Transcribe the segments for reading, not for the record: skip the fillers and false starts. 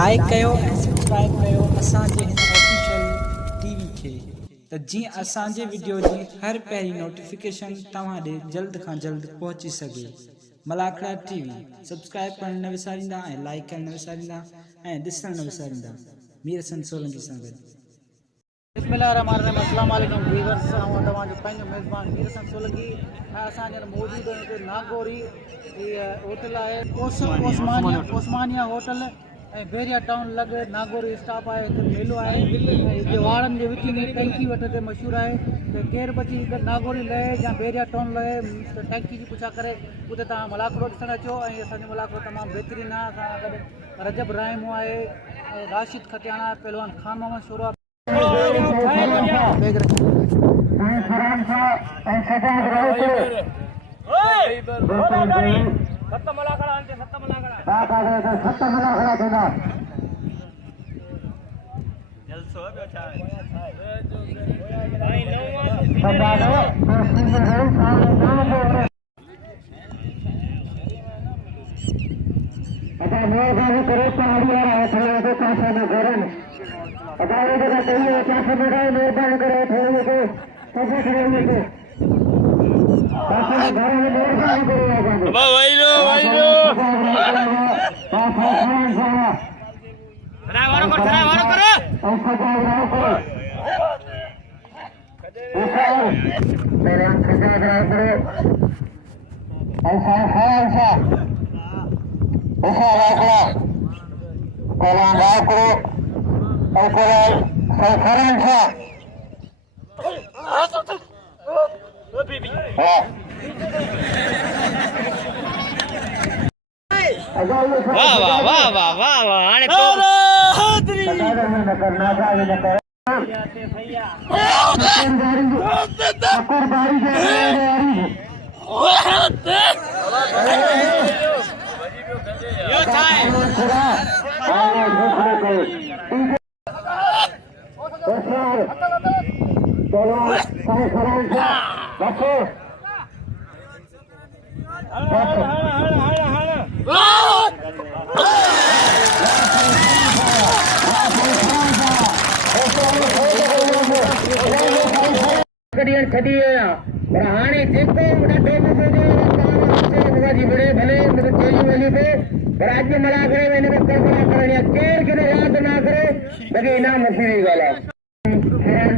Like कयो ऐं subscribe कयो असांजे हिन ऑफिशियल टीवी खे त जीअं असांजे वीडियो जी हर पहिरीं नोटिफिकेशन तव्हां ॾे जल्द खां जल्द पहुची सघे। मलाखड़ा टीवी सब्सक्राइब करण न विसारींदा ऐं लाइक करण न विसारींदा ऐं ॾिसण न विसारींदा। मीर हसन सोलंकी सां गॾु। बिस्मिल्लाहिर्रहमानिर्रहीम। अस्सलाम वालेकुम व्यूअर्स, ऐं तव्हांजो पंहिंजो मेज़बान मीर हसन सोलंकी। असांजे मौजूदु हिते नागौरी होटल आहे, ओस्मानिया होटल ऐं बेरिया टाउन लॻ नागौरी स्टॉप आहे। हिते मेलो आहे ऐं वाड़नि जे विच में टंकी वठ ते मशहूरु आहे। त केरु बची नागौरी लहे या बेरिया टाउन लहे त टंकी जी पुछा करे उते तव्हां मलाखड़ो ॾिसणु अचो। ऐं असांजो मलाखड़ो तमामु बहितरीनु आहे। असां गॾु रजब राइमो आहे, राशिद खतियाना, पहलवान खान मोहम्मद शोरा। मेहरबानी करे पहाड़ी वाला है थोड़ा सा पासा न करन अदारे जगह चाहिए पासा न करे मेहरबानी करे थोड़े को पासा करेंगे को पासा न घर में मेहरबानी करे बाबा भाई लो पासा खान सारा चला वारो करो ऐसा जाओ करो मेरे खजा जाओ करो ऐसा ऐसा राखला कोला राखो और कोला सरकारन सा वाह वाह वाह वाह वाह वाह आने तो न करना चाहिए न कर भैया बारी यो चाय चलो रखो खड़ी है पर हाणे जेको बड़े भले चेली वली पे राज्य मलाखड़े में इनमें कल्पना करणी आहे। केर के याद ना करे लगे इनाम मशीनी गाला याद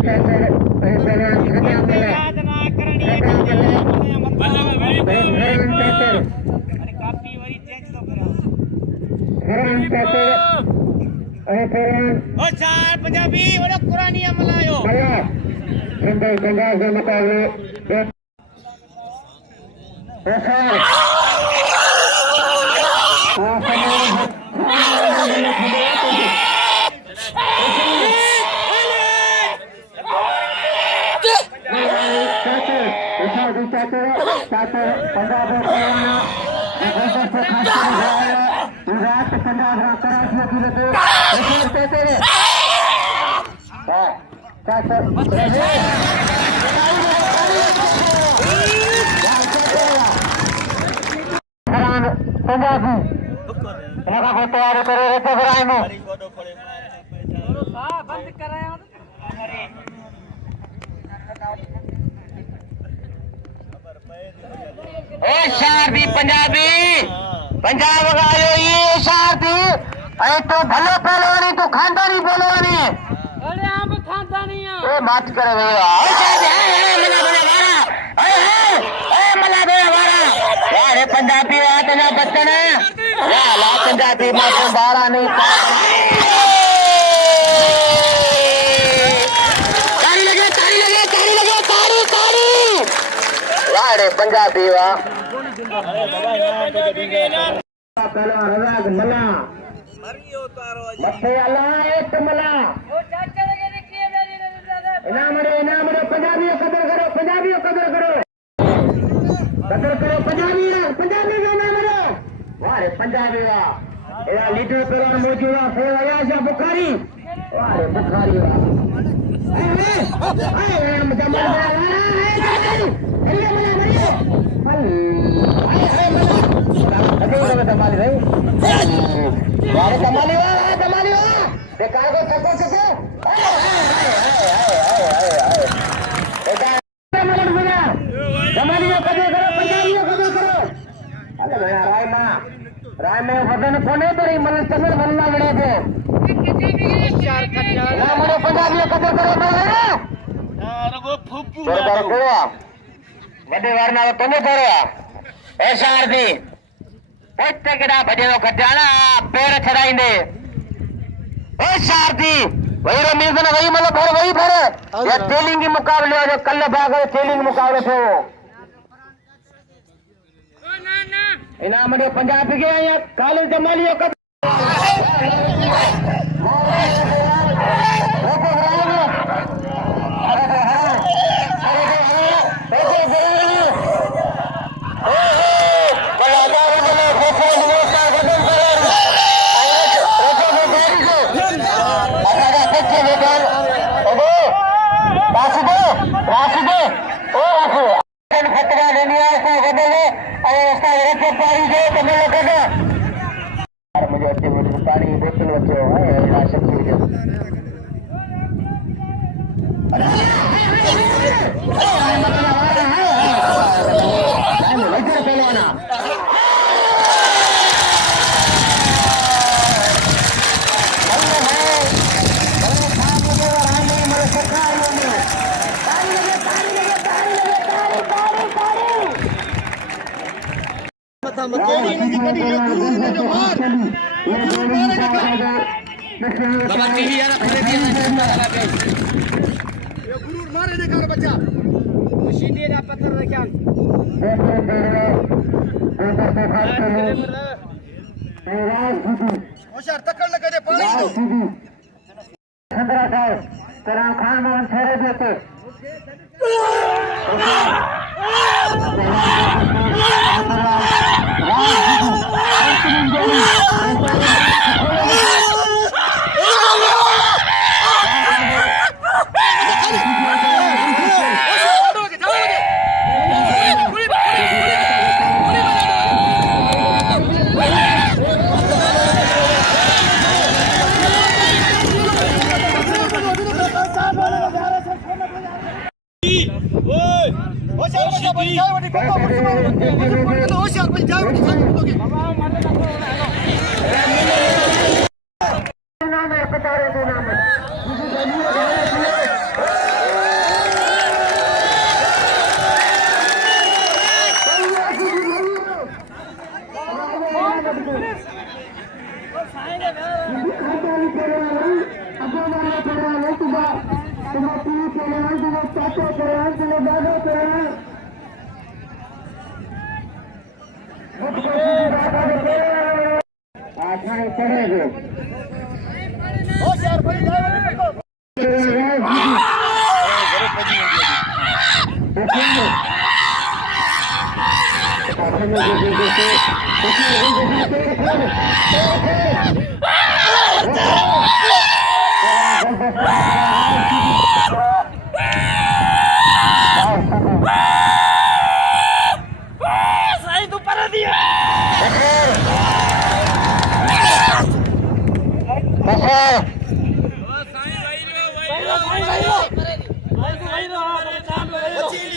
ना करणी है कापी वरी चेंज तो करा ओ चार पंजाबी ओला कुरानी अमलायो संदर गंगा से मुकाबले तैयारी करे बंद कराया शारदी पंजाबी पंजाब आयो ये शारदी ऐ तो भलो पहलवानी तो खानदानी पहलवानी अरे आप खानदानी ए बात करे भैया ओ शारदी ए मला बेरा वाला यार पंजाबी बात ना बचन या ला पंजाबी बात बारा नहीं तारी लगे यार पंजाबी वा पहलवान रजाक मला मथे अल्लाह एक मला ओ चाचा लगे ने किए मेरी इनाम रे पंजाबी कदर करो पंजाबी कदर करो पंजाबी का नाम रे वाह रे पंजाबी वाह एरा लीडर पहलवान मौजूद है फेर आया जा बुखारी वाह रे बुखारी वाह ए जमाल वाला अरे मला मरियो अरे मला अरे मला भाई यार कमाली वाला राय में वजन कोने पर ही मन चंद्र बनना लड़े थे मुझे पंजाबी कदर करे वॾे वार नाल तुंहिंजो करे ए शारदी हिते केॾा भॼणो खटियाणा पेर छॾाईंदे ए शारदी वही रमीज़ न वही मतलब फिर वही फिर या चैलेंज मुकाबले जो कल भाग चैलेंज मुकाबले थियो इनाम ॾे पंजाब के आया काले जमालियो का मुझे अच्छे पानी की बोतल बच्चे राशन की वजह पहलवाना बाबा टीवी यार खरीदी है ये गुरूर मारे देखा रे बच्चा मशीनी दा पत्थर रखियान होशियार तकड़ लगे दे पानी दो खतरा था तेरा खान मोहन ठहरे देते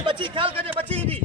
बच्ची ख्याल करे बच्ची दी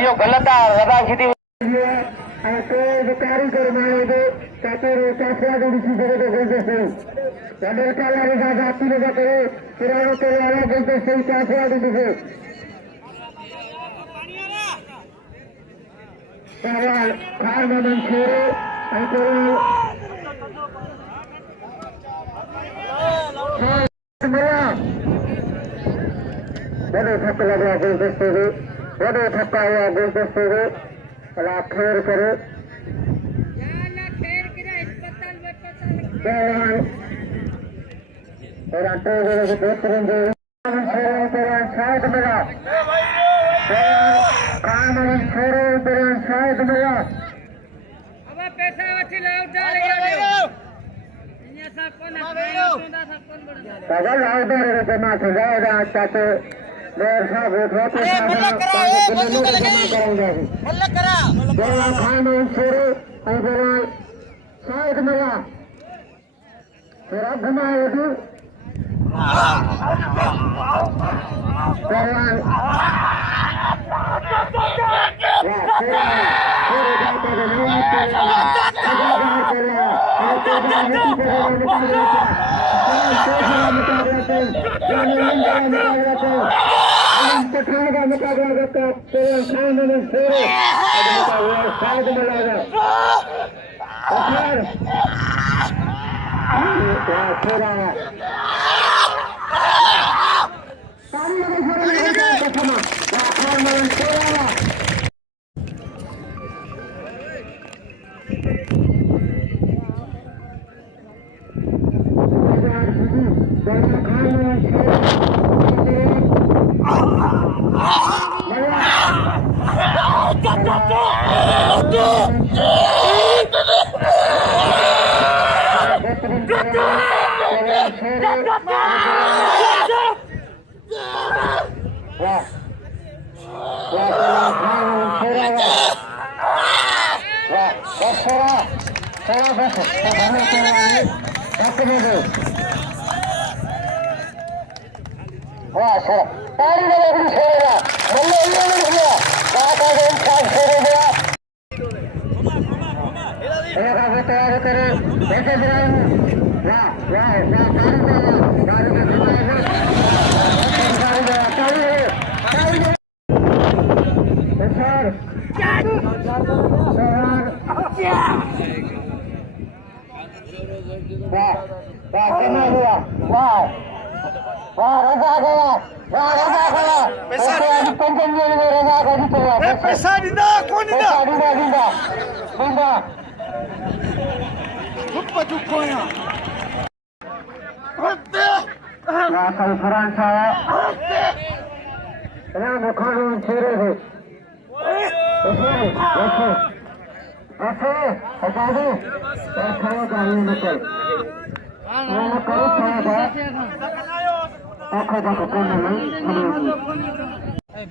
यो गलत है कोई कारीगर मांगे ताकि रोटा दूसरी जगह को बोलते से वडर का लगा जाती लगा करे पुराने के वाला बोलते से क्या दूसरे सवाल खार मदन छोड़े बड़े थक लगा गुलदस्ते हुए बड़े थका हुआ गुलदस्ते हुए अल्लाह खैर करे शायद मिला शायद मिला सगल आउटडोर जमा थे जाएगा चाचे मेरे साहब शायद मिला फिर अब घुमाएगी तैयार करे पैसा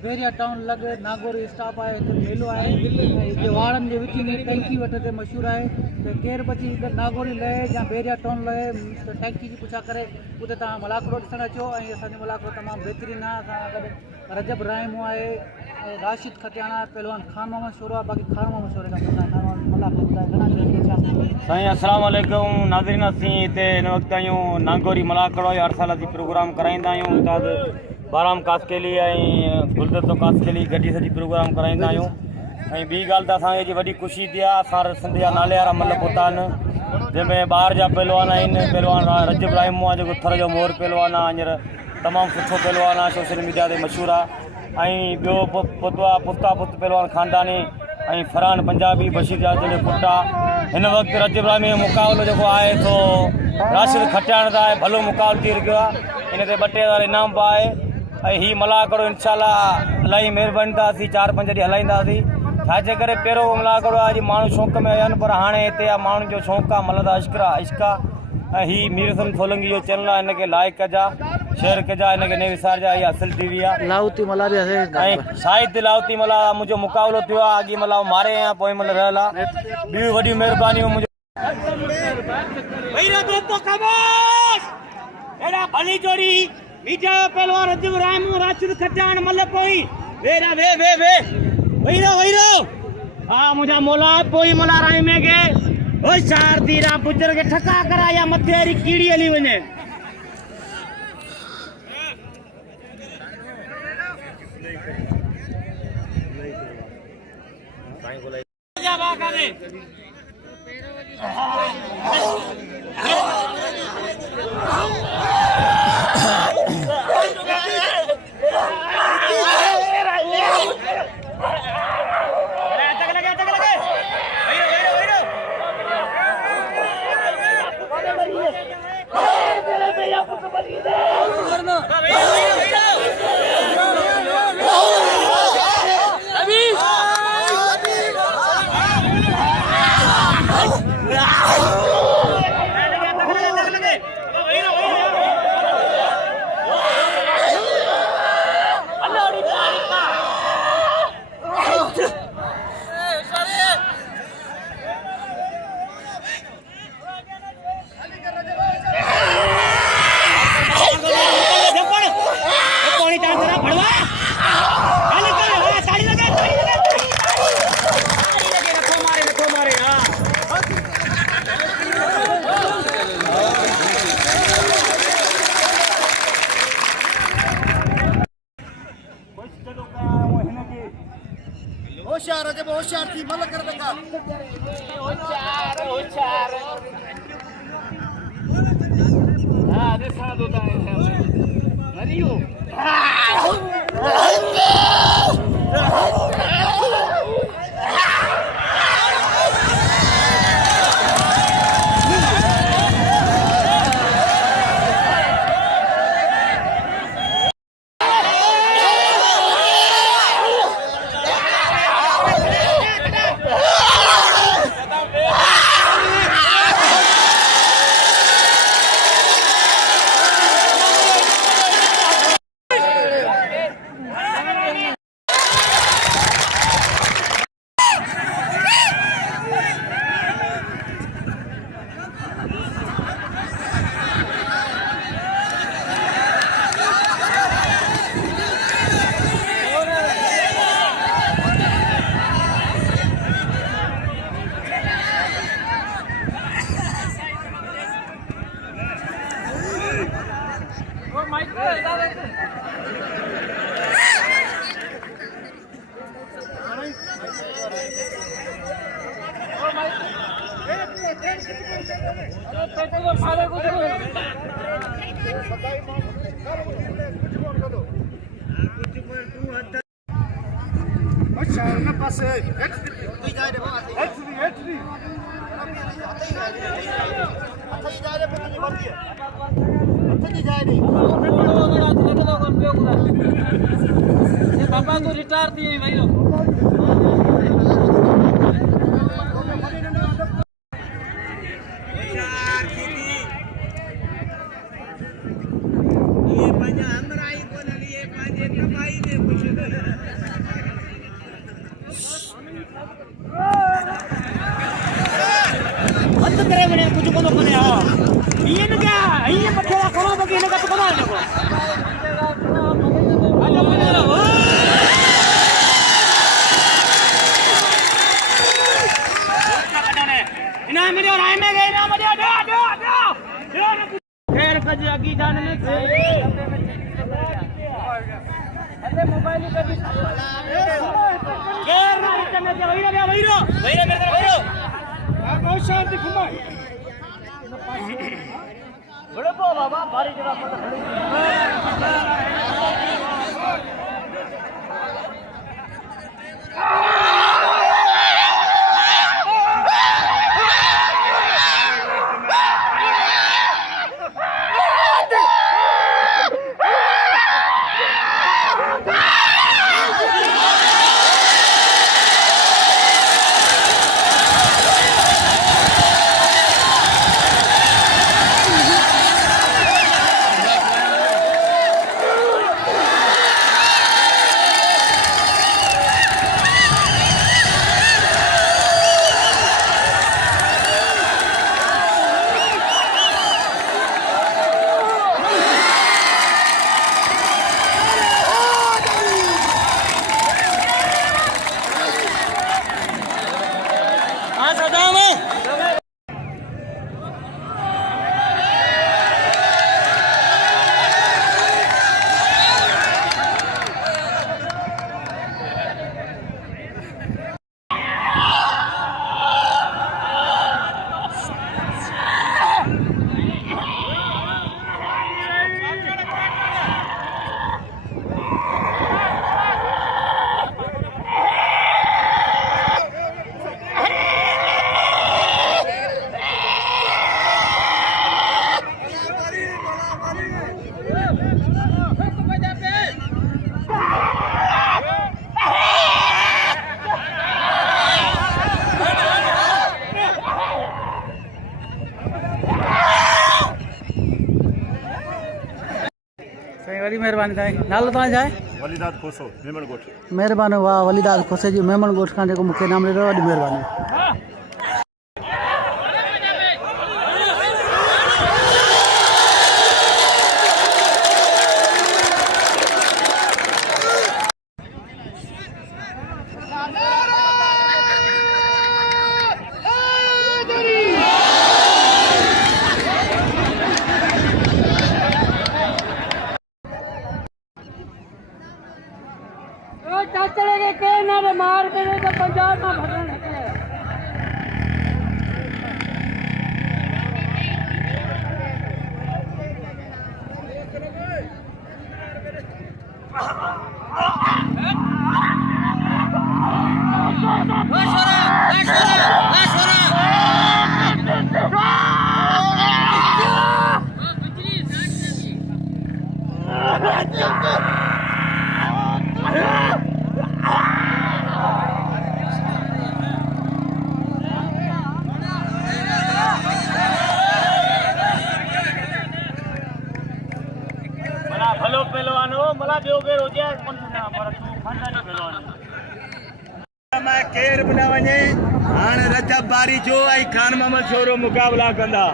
बेरिया टाउन लगे नागौरी स्टाफ आए तो मेलो आए जवाड़न के विच में टैंकी वठ ते मशहूर है तो केर बची नागौरी लहे या बेरिया टाउन लहे तो टैंकी की पुछा करे उते ता मलाकड़ो ॾिसण अचो ऐं असांजो मलाकड़ो तमामु बहितरीन आहे। असां गॾु रजब राइमो आहे राशिद खटियाना पहलवान खान मोहम्मद शोरो आहे बाक़ी खान मोहम्मद शोरे का मलाकड़ो साईं अस्सलाम वालेकुम नाज़रीन असीं हिते हिन वक़्तु आहियूं नागौरी मलाकड़ो हर साल असीं प्रोग्राम कराईंदा आहियूं उस्ताद बाराम कासकेली ऐं गुलदस्तो कासकेली गॾी सॼी प्रोग्राम कराईंदा आहियूं। ऐं ॿी ॻाल्हि त असांखे वॾी ख़ुशी थी आहे असां सिंध जा नाले वारा मल पहुता आहिनि जंहिंमें ॿाहिरि जा पहलवान आहिनि पहलवान रजब राइमो आहे जेको थर जो मोर पहलवान आहे हींअर तमामु सुठो पहलवान आहे सोशल मीडिया ते मशहूरु आहे। ऐं ॿियो पुतु आहे पुस्ता पुत पहलवान खानदानी ऐं फरहान पंजाबी बशीर जात जो पुटु आहे। हिन वक़्तु रजब राइमी जो मुक़ाबिलो जेको आहे सो राशिद खटियाण सां आहे भलो मुक़ाबिलो थी रहियो आहे। इन ते 2000 इनाम बि आहे ऐं हीउ मलाकड़ो इंशाल्लाह इलाही महिरबानी था असीं 4-5 ॾींहं हलाईंदासीं। छाजे करे पहिरियों मलाकड़ो आहे अॼु माण्हू शौक़ में आया आहिनि पर हाणे हिते आहे माण्हुनि जो शौक़ु आहे मलदा इश्क आहे। ऐं हीउ मीर हसन सोलंकी जो चैनल आहे हिनखे लाइक कजा शेयर कजा हिनखे न विसारजा इहा असल टीवी आहे। लाउती मला ऐं शाहिद लाउती मला मुंहिंजो मुक़ाबिलो थियो आहे अॻी मला मारे आहियां पोइ महिल रहियल आहे। ॿियूं वॾियूं महिरबानियूं भली जोड़ी मीडिया पहलवान रजब राइमो राशिद खटियाण मल कोई वेरा वे वे वे वही रहो हाँ मुझा मोला पोई मोला राई में गे ओ चार दीरा बुजर के ठका करा या मथेरी कीड़ी हली वने जा बाका ने होशियार है जब होशियार थी मल कर देगा होशियार होशियार हां देखा दो हरियो बाबा तो रिटायर थी भाई कुछ को कोने हां ये न क्या ये पठेला करो बगे ने का तो बना ले को आजा बना हो इना मेरे राय में गए ना मजा दो खैर कज अगी जाने में अरे मोबाइल पे भी खैर ना चले वही मेरे बहुत शांति घुमाए बड़े बाबा भारी जगह महिरबानी साईं। नालो तव्हांजो आहे? वलीदाद खोसो मेमण ॻोठ। महिरबानी वाह वलीदाद खोसे जी मेमण ॻोठ खां जेको मूंखे इनाम ॾिनो ॾाढी महिरबानी। मला भलो पहलवान हो मला ॿियो केरु हुजे कोन सुञा पर तूं खानदानी पहलवान मैं केर बि न वञे हाणे रजब बारी जो ऐं खान मोहम्मद छोरो मुक़ाबला कंदा।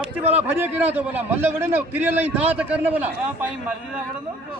अच्छी वाला भजिए गिरा तो बोला मल्ल वड़े ना किरियल नहीं दात करने बोला पाई मर्जी ना करो दोस्तों